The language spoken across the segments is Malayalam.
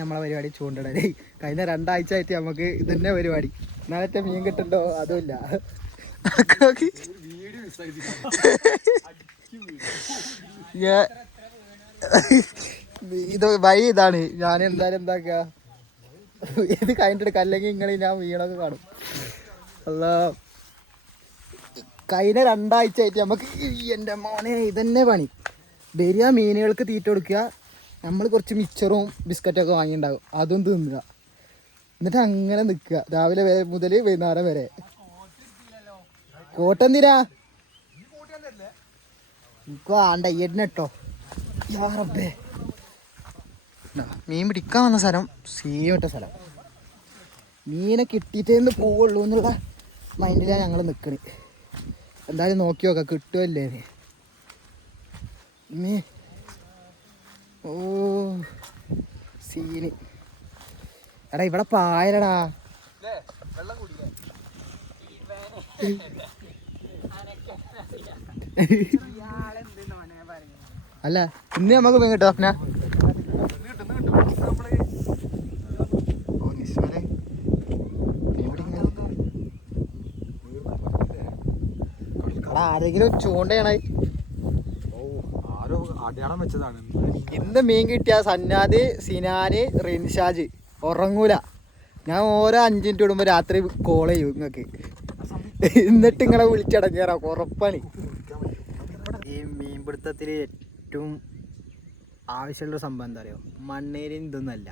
നമ്മളെ പരിപാടി ചൂണ്ടിടലേ. കഴിഞ്ഞ 2 ആഴ്ച ആയിട്ട് നമുക്ക് ഇതന്നെ പരിപാടി. ഇന്നലത്തെ മീൻ കിട്ടുന്നുണ്ടോ അതുമില്ല. ഇത് വഴി ഇതാണ്. ഞാൻ എന്തായാലും എന്താക്കുക, ഇത് കഴിഞ്ഞിട്ട് അല്ലെങ്കിൽ ഇങ്ങനെ ഞാൻ വീണൊക്കെ കാണും. അല്ല കഴിഞ്ഞ 2 ആഴ്ച ആയിട്ട് നമുക്ക് എൻ്റെ മോനെ ഇതന്നെ പണി. വരിക, മീനുകൾക്ക് തീറ്റ കൊടുക്കുക, നമ്മൾ കുറച്ച് മിച്ചറും ബിസ്ക്കറ്റൊക്കെ വാങ്ങിയിട്ടുണ്ടാകും, അതും തിന്നുക, എന്നിട്ട് അങ്ങനെ നിൽക്കുക രാവിലെ മുതൽ വൈകുന്നേരം വരെ. കോട്ടെന്തിനാ എനിക്ക് വേണ്ട എണ്ണട്ടോ. യാറബേ, മീൻ പിടിക്കാൻ വന്ന സ്ഥലം സീമിട്ട സ്ഥലം. മീനെ കിട്ടിയിട്ടേന്ന് പോവുള്ളൂ എന്നുള്ള മൈൻഡിലാണ് ഞങ്ങൾ നിൽക്കണത്. എന്തായാലും നോക്കി നോക്കാം കിട്ടുമല്ലേ. ഓ സീന്. എടാ ഇവിടെ പായലടാ. അല്ല ഇന്ന് നമുക്ക് മീൻ കിട്ടും അഫ്ന. ആരെങ്കിലും ചൂണ്ടയാണ് ഇന്ന് മീൻ കിട്ടിയ സന്നാദ്, സിനാന്, റിൻഷാജ് ഉറങ്ങൂല. ഞാൻ ഓരോ 5 മിനിറ്റ് വിടുമ്പോൾ രാത്രി കോൾ ചെയ്യും നിങ്ങൾക്ക്, എന്നിട്ട് നിങ്ങളെ വിളിച്ചടങ്ങാറാ ഉറപ്പാണ്. ഈ മീൻപിടുത്തത്തിൽ ഏറ്റവും ആവശ്യമുള്ള സംഭവം എന്താ പറയുക, മണ്ണേരി ഇതൊന്നുമല്ല,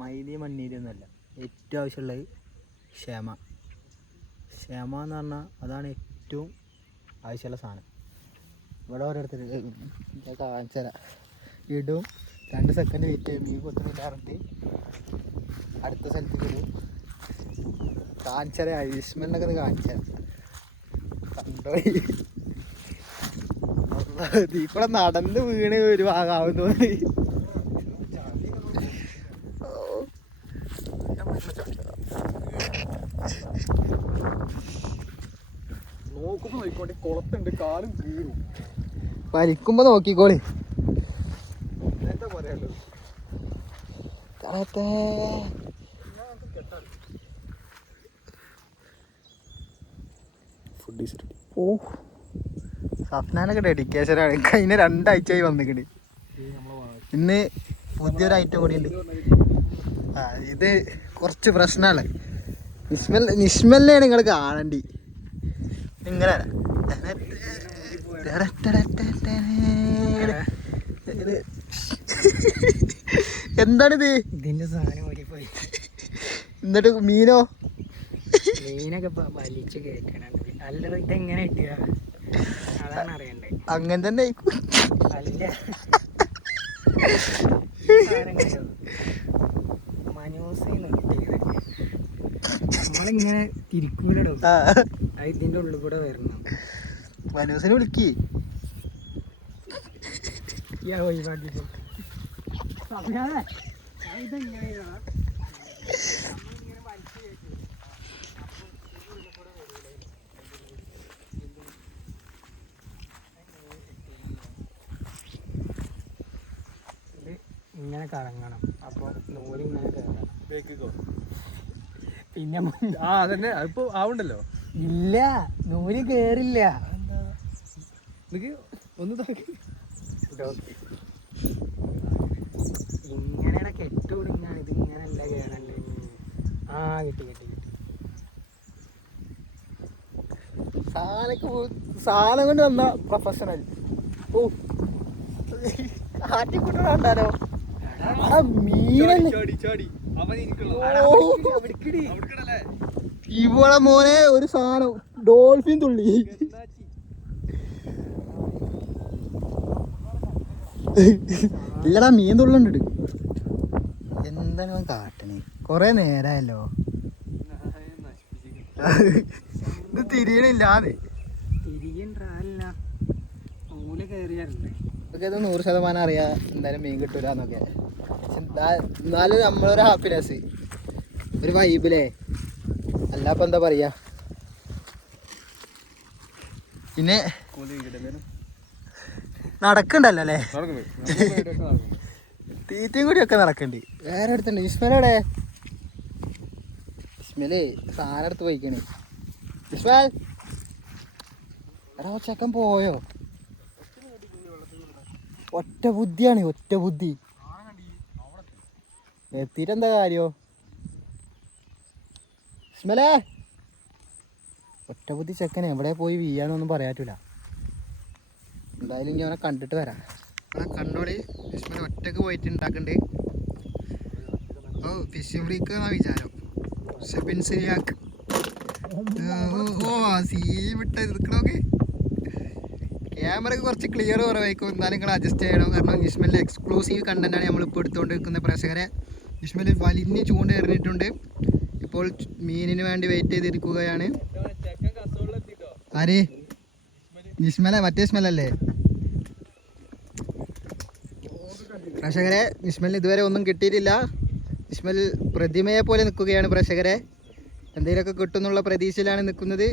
മൈദി മണ്ണേരി ഒന്നുമല്ല. ഏറ്റവും ആവശ്യമുള്ളത് ക്ഷമ. ക്ഷമ എന്ന് പറഞ്ഞാൽ അതാണ് ഏറ്റവും ആവശ്യമുള്ള സാധനം. ഇവിടെ ഓരോരുത്തർ കാണിച്ചു തരാം, ഇടും 2 സെക്കൻഡ് വെയിറ്റ് ചെയ്യും, മീൻ കൊത്തുന്നില്ലാറിട്ട് അടുത്ത സ്ഥലത്തേക്ക് ഇടും. കാണിച്ചു തരാം, ഐസ്മെല്ലൊക്കെ ഒന്ന് കാണിച്ചു തരാം. കണ്ടോ ഇവിടെ നടന്ന് വീണ് ഒരു ഭാഗമാവും തോന്നി. വലിക്കുമ്പോ നോക്കിക്കോളി. ഓ സഫ്നാനൊക്കെ ഡെഡിക്കേഷനാണ്. കഴിഞ്ഞ 2 ആഴ്ചയായി വന്നിക്കണ്. ഇന്ന് പുതിയൊരു ഐറ്റം കൂടി ഉണ്ട്. ഇത് കുറച്ച് പ്രശ്നമാണ്. നിഷ്മലിനെയാണ് നിങ്ങൾ കാണണ്ടി. ഇങ്ങനെ എന്താണിത്? ഇതിന്റെ സാധനം ഓടിപ്പോയി. എന്നിട്ട് മീനോ? മീനൊക്കെ വലിച്ചു കേൾക്കണം. അല്ല ഇതെങ്ങനെ കിട്ടുക അതാണ് അറിയണ്ടേ. അങ്ങനെ തന്നെ അല്ല നമ്മളിങ്ങനെ തിരിക്കൂലോ, ഇതിന്റെ ഉള്ളിൽ കൂടെ വരണം. മനോസിനെ വിളിക്ക്. ഇങ്ങനെ കറങ്ങണം, അപ്പൊ നൂലിങ്ങനെ കയറണം. പിന്നെ അതന്നെ അതിപ്പോ ആവണ്ടല്ലോ. ഇല്ല, നൂല് കേറില്ല. ഇങ്ങനെയാണ് കെട്ടുകൊടുങ്ങാൻ. ഇത് ഇങ്ങനല്ല കേറണ്ടേ. ആ കിട്ടി കിട്ടി കിട്ടി. സാധനം കൊണ്ട് വന്ന പ്രൊഫഷണൽ. ഓ ആറ്റിക്കുട്ടനാണ്ടാലോ ഇവിടെ മോനെ ഒരു സാധനം ഡോൾഫിൻ തുള്ളി. ഇല്ലടാ മീൻ തുള്ളുണ്ട്. എന്താണ് കാട്ടണേ? കൊറേ നേരമല്ലോ ഇത് തിരിയണില്ലാതെ. ഇതൊക്കെ 100% അറിയാം എന്തായാലും മീൻ കിട്ടൂലെന്നൊക്കെ. എന്നാലും നമ്മളൊരു ഹാപ്പിനെസ്, ഒരു വൈബിലേ. അല്ലാപ്പൊ എന്താ പറയാ. പിന്നെ നടക്കണ്ടല്ലോ അല്ലേ? തീറ്റയും കൂടി ഒക്കെ നടക്കണ്ട്. വേറെ അടുത്തുണ്ട്. ഇസ്മേലവിടെ? ഇസ്മേലേ സാധനം എടുത്ത് പോയിക്കണേ. ഇസ്മാൽ എടാ ചെക്കൻ പോയോ? ഒറ്റ ബുദ്ധിയാണ്, ഒറ്റ ബുദ്ധി. എത്തിയിട്ട് എന്താ കാര്യോ? ഇസ്മലേ ഒറ്റ ബുദ്ധി ചെക്കൻ എവിടെ പോയി വീയാനൊന്നും പറയാൻ പറ്റൂല. എന്തായാലും ഇനി അവനെ കണ്ടിട്ട് വരാം. കണ്ടോളി, ഇസ്മൽ ഒറ്റക്ക് പോയിട്ട് ഉണ്ടാക്കണ്ട്. ഓ ഫിഷിംഗ് ഫ്രീക്ക് എന്നാ വിചാരം. ഷെബിൻ സിയാക്ക് സീ വിട്ട നിൽക്കണോക്കെ. ക്യാമറക്ക് കുറച്ച് ക്ലിയർ കുറവായിരിക്കും, എന്നാലും നിങ്ങൾ അഡ്ജസ്റ്റ് ചെയ്യണം. കാരണം ഇസ്മലിൻ്റെ എക്സ്ക്ലൂസീവ് കണ്ടന്റാണ് നമ്മളിപ്പോൾ എടുത്തുകൊണ്ടിരിക്കുന്ന പ്രേക്ഷകരെ. ഇസ്മൽ വലിഞ്ഞ് ചൂണ്ട എറിഞ്ഞിട്ടുണ്ട്. ഇപ്പോൾ മീനിന് വേണ്ടി വെയിറ്റ് ചെയ്തിരിക്കുകയാണ്. ആര്? ഇസ്മലെ? മറ്റേ ഇസ്മലല്ലേ? പ്രേക്ഷകരെ, ഇസ്മലിന് ഇതുവരെ ഒന്നും കിട്ടിയിട്ടില്ല. ഇസ്മൽ പ്രതിമയെ പോലെ നിൽക്കുകയാണ് പ്രേക്ഷകരെ. എന്തെങ്കിലുമൊക്കെ കിട്ടുന്നുള്ള പ്രതീക്ഷയിലാണ് നിൽക്കുന്നത്.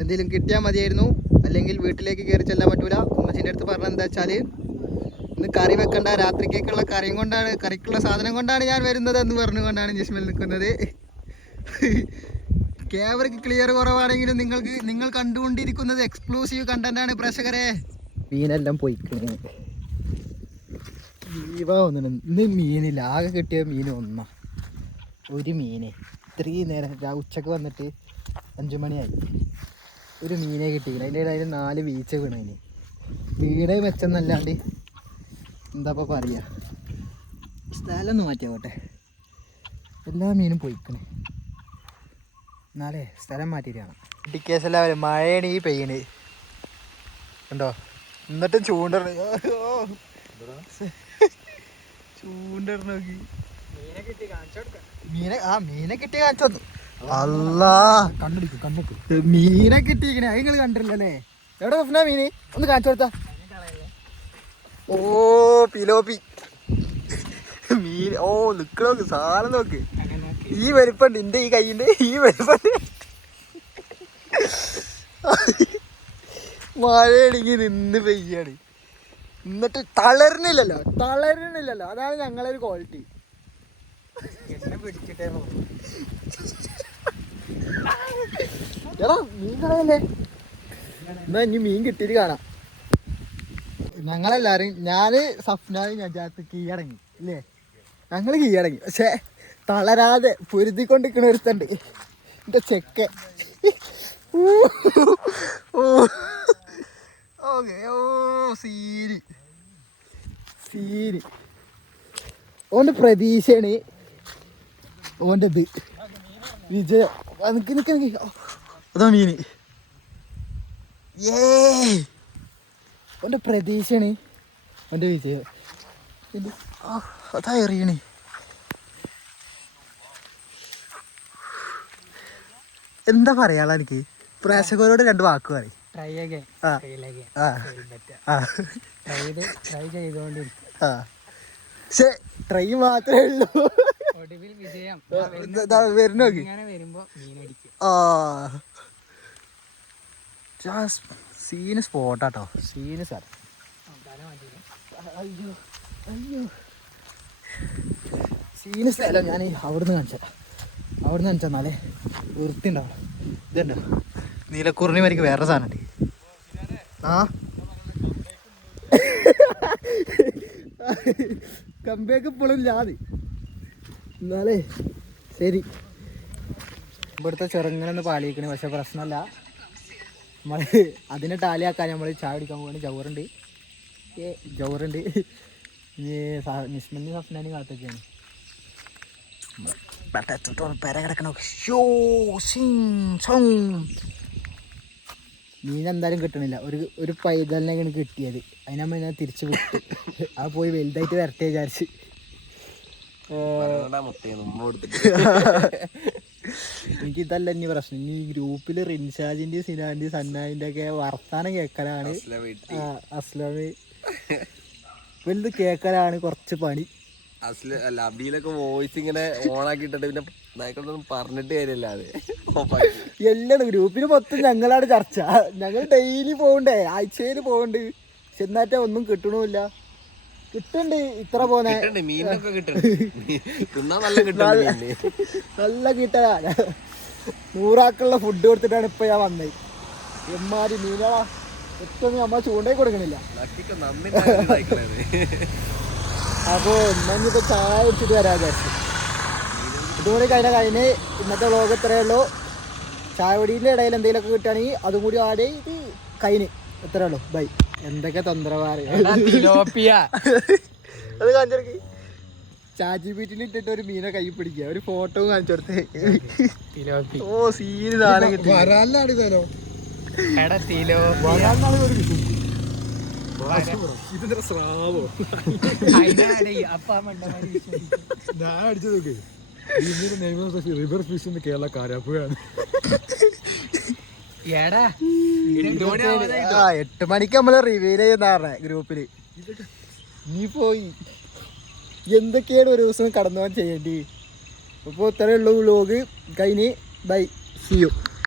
എന്തെങ്കിലും കിട്ടിയാൽ മതിയായിരുന്നു, അല്ലെങ്കിൽ വീട്ടിലേക്ക് കയറി ചെല്ലാൻ പറ്റൂല. ഉമ്മച്ചിൻ്റെ അടുത്ത് പറഞ്ഞത് എന്താ വെച്ചാൽ, ഇന്ന് കറി വെക്കണ്ട, രാത്രിക്കേക്കുള്ള കറിയും കൊണ്ടാണ്, കറിക്കുള്ള സാധനം കൊണ്ടാണ് ഞാൻ വരുന്നത് എന്ന് പറഞ്ഞുകൊണ്ടാണ് ഇസ്മൽ നിൽക്കുന്നത്. ക്യാമറയ്ക്ക് ക്ലിയർ കുറവാണെങ്കിലും നിങ്ങൾ കണ്ടുകൊണ്ടിരിക്കുന്നത് എക്സ്ക്ലൂസീവ് കണ്ടന്റാണ് പ്രേക്ഷകരെ. മീനെല്ലാം പോയിക്കണേ. ഇന്ന് മീനില്ല, ആകെ കിട്ടിയ മീൻ ഒന്നാ. ഒരു മീനെ ഇത്രയും നേരം ഉച്ചക്ക് വന്നിട്ട് 5 മണിയായി, ഒരു മീനെ കിട്ടിയില്ല. അതിൻ്റെ ഇടയിൽ 4 വീഴ്ച വീണതിന്. വീടേ വെച്ചെന്നല്ലാണ്ട് എന്താ പറയുക. സ്ഥലം ഒന്ന് മാറ്റിയാവട്ടെ. എല്ലാ മീനും പോയിക്കണേ. എന്നാലേ സ്ഥലം മാറ്റിയിട്ടാണ്. ഇടിക്കേസെല്ലാവരും മഴയാണ് ഈ പെയ്യണ് ഉണ്ടോ. എന്നിട്ടും ചൂണ്ടിടണ നോക്കി. മീനെ കിട്ടി കാണിച്ചു തന്നു. അല്ലാ കണ്ടുപിടിക്കും. മീനെ കിട്ടിയിരിക്കണേ, അത് നിങ്ങൾ കണ്ടില്ലല്ലേ? എവിടെ നോക്കണ മീന്? ഒന്ന് കാണിച്ചു കൊടുത്താ. ഓ പിലോപ്പി മീൻ. ഓ നിക്കണോക്ക് സാധനം നോക്ക്. ഈ വലിപ്പുണ്ട് എൻ്റെ ഈ കയ്യിൻ്റെ, ഈ വലിപ്പുണ്ട്. മഴയാണെങ്കിൽ നിന്ന് പെയ്യാണ്. എന്നിട്ട് തളരണില്ലല്ലോ. അതാണ് ഞങ്ങളൊരു ക്വാളിറ്റി. എന്നെ പിടിച്ചിട്ടേ എടാ മീൻ കളയല്ലേ. എന്നാ ഇനി മീൻ കിട്ടിയിട്ട് കാണാം. ഞങ്ങളെല്ലാരും, ഞാന് സഫ്നായി നജാത്ത് കീഴടങ്ങി ഇല്ലേ? ഞങ്ങൾ കീഴടങ്ങി. പക്ഷെ തളരാതെ പൊരുതിക്കൊണ്ടിരിക്കണ ഒരുത്തണ്ട് എൻ്റെ ചെക്ക. ഓക്കെ. ഓ സീരി ഓൻ്റെ പ്രതീക്ഷയാണ് ഓൻ്റെ ഇത് വിജയം. നിക്ക് അതാ മീന്. ഓൻ്റെ പ്രതീക്ഷയാണ് ഓൻ്റെ വിജയം. അതാ എറിയണേ. എന്താ പറയാളാ എനിക്ക്? പ്രേക്ഷകരോട് 2 വാക്ക് പറയും. ട്രൈ മാത്രമേ ഉള്ളൂ. വരുന്നോക്കി. സീന് സ്പോട്ടാട്ടോ, സീന് സ്ഥലം. അയ്യോ സീന് സ്ഥലം. ഞാൻ അവിടുന്ന് കാണിച്ചെന്നാലേ വൃത്തി ഉണ്ടാവും. ഇതുണ്ടോ നീലക്കുറിഞ്ഞി മരിക്ക് വേറെ സാധനം. ആ കമ്പേക്ക് ഇപ്പോഴും ഇല്ലാതെ. എന്നാലേ ശരി. ഇവിടുത്തെ ചെറുങ്ങനൊന്ന് പാലിക്കണേ. പക്ഷെ പ്രശ്നമല്ല, നമ്മൾ അതിനെ ടാലിയാക്കാൻ നമ്മൾ ചായ കുടിക്കാൻ പോകണേ. ജൗറുണ്ട്. ഇനി നിസ്മന്തി സഫ്നാനി കാത്തൊക്കെയാണ്. പെര കിടക്കണോ. മീൻ എന്തായാലും കിട്ടണില്ല. ഒരു പൈതലിനെയാണ് കിട്ടിയത്. അതിനമ്മ ഞാൻ തിരിച്ചു വിട്ടു. ആ പോയി വലുതായിട്ട് വരട്ടെ വിചാരിച്ച്. എനിക്കിതല്ല ഇനി പ്രശ്നം. ഇനി ഈ ഗ്രൂപ്പിൽ റിൻഷാജിൻ്റെയും സിനാൻ്റെയും സന്നാജിൻ്റെ ഒക്കെ വർത്താനം കേൾക്കലാണ്. അസ്ലമി വലുത് കേൾക്കലാണ് കുറച്ച് പണി. അബിയിലൊക്കെ വോയിസ് ഇങ്ങനെ ഓണാക്കിയിട്ടിട്ട് പിന്നെ നായിക്കൊണ്ടൊന്നും പറഞ്ഞിട്ട് കാര്യമില്ല. അത് എല്ലാം ഗ്രൂപ്പിന് മൊത്തം ഞങ്ങളാണ് ചർച്ച. ഞങ്ങൾ ഡെയിലി പോകണ്ടേ, ആഴ്ചയിൽ പോകണ്ട്. ചെന്നാറ്റ ഒന്നും കിട്ടണമില്ല. കിട്ടുന്നുണ്ട് ഇത്ര പോന്നെ കിട്ടണ്ട് മീനൊക്കെ കിട്ടണ്ട് തിന്നാൻ നല്ല കിട്ടണ്ട് മീന് നല്ല കിട്ടാ 100 ആൾക്കുള്ള ഫുഡ് കൊടുത്തിട്ടാണ് ഇപ്പൊ ഞാൻ വന്നത് എമ്മാരി മീനാളാ ഏറ്റവും നമ്മ ചൂണ്ടയിൽ കൊടുക്കണില്ല ലക്കിക്ക് നന്ദി അപ്പൊ ഇന്നിപ്പോ ചായ കുടിച്ചിട്ട് വരാൻ വിചാരിച്ചു ഇതുകൂടി കഴിഞ്ഞ് ഇന്നത്തെ വ്ളോഗ് ഇത്രയേ ഉള്ളൂ ചായ പൊടിയുടെ ഇടയിൽ എന്തെങ്കിലുമൊക്കെ കിട്ടുകയാണെങ്കിൽ അതും കൂടി ആഡ് ചെയ്ത് കഴിഞ്ഞ് ഇത്രയേ ഉള്ളൂ ബൈ എന്തൊക്കെ തന്ത്രവാറ് അത് കാണിച്ചെടുക്ക് ചാജിബീറ്റിൽ ഇട്ടിട്ട് ഒരു മീനെ കൈ പിടിക്കുക ഒരു ഫോട്ടോ കാണിച്ചു കൊടുത്ത് ഓ സീന് സാധനം കിട്ടി വരാനാണിതല്ലോ ഇതിന്റെ സ്രാവോ ഞാൻ അടിച്ചു നോക്ക് റിവർ ഫിഷ് കേരള കാരാപ്പുഴയാണ് 8 മണിക്ക് നമ്മള് റിവീൽ ചെയ്യുന്ന പറഞ്ഞ ഗ്രൂപ്പില് നീ പോയി എന്തൊക്കെയാണ് ഒരു ദിവസം കടന്നു പോകാൻ ചെയ്യേണ്ടി അപ്പോൾ ഇത്രയേ ഉള്ളൂ വ്ലോഗ് കഴിഞ്ഞ് ബൈ സി യു